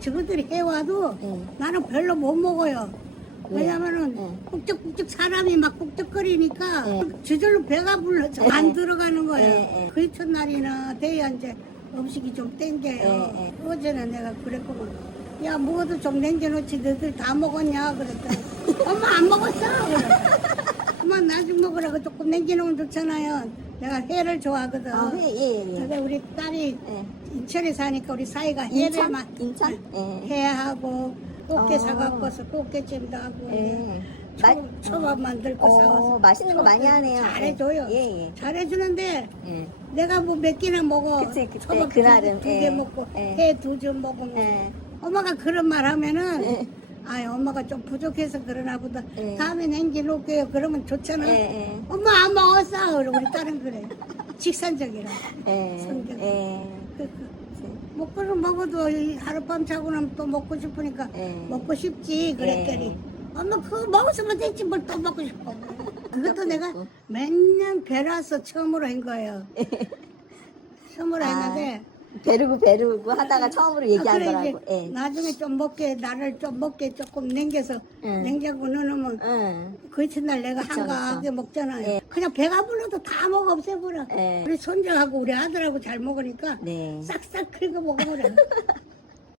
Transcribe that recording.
저것들이 해와도 예. 나는 별로 못 먹어요. 왜요? 왜냐면은 예. 꾹쩍꾹쩍 사람이 막 꾹쩍거리니까 예. 저절로 배가 불러서 예. 안 들어가는 거예요. 예, 예. 그 이튿날이나 돼야 이제 음식이 좀 땡겨요. 예, 예. 어제는 내가 그랬거든. 야, 먹어도 좀 남겨놓지. 너희들 다 먹었냐? 그랬더니. 엄마 안 먹었어. 그래. 엄마 나중 먹으라고 조금 남겨놓으면 좋잖아요. 내가 회를 좋아하거든. 아, 회, 예, 예. 근데 우리 딸이 예. 인천에 사니까 우리 사이가 인천? 해배만 인천? 예. 해하고 꽃게 어. 사갖고서 꽃게찜도 하고 예. 초, 마- 초밥 만들 거 어, 사와서 맛있는 거 많이 하네요. 잘해줘요. 예, 예. 잘해주는데 예. 내가 뭐몇 개나 먹어. 그치, 그때, 초밥 그날은, 두개 예. 먹고 예. 회 두 점 먹으면 예. 엄마가 그런 말 하면은 예. 아 엄마가 좀 부족해서 그러나 보다 예. 다음에 남겨 놓을게요. 그러면 좋잖아. 예, 예. 엄마 안 먹었어. 그러고 우리 딸은 그래. 직선적이라. 예. 성격. 예. 그, 그, 먹고는 먹어도 이 하룻밤 자고 나면 또 먹고 싶으니까 예. 먹고 싶지 그랬더니 예. 엄마 그거 먹었으면 됐지 뭘 또 먹고 싶어 그것도 내가 몇 년 배라서 처음으로 한 거예요 처음으로 아, 했는데 베르고 베르고 하다가 처음으로 아, 그래. 이제 예. 나중에 좀 먹게 나를 좀 먹게 조금 남겨서 응. 냉장고 넣으면 응. 그 이튿날 내가 그쵸, 한가하게 그쵸. 먹잖아요 예. 그냥 배가 불러도 다 먹어 없애버려 예. 우리 손자하고 우리 아들하고 잘 먹으니까 네. 싹싹 긁어 먹어버려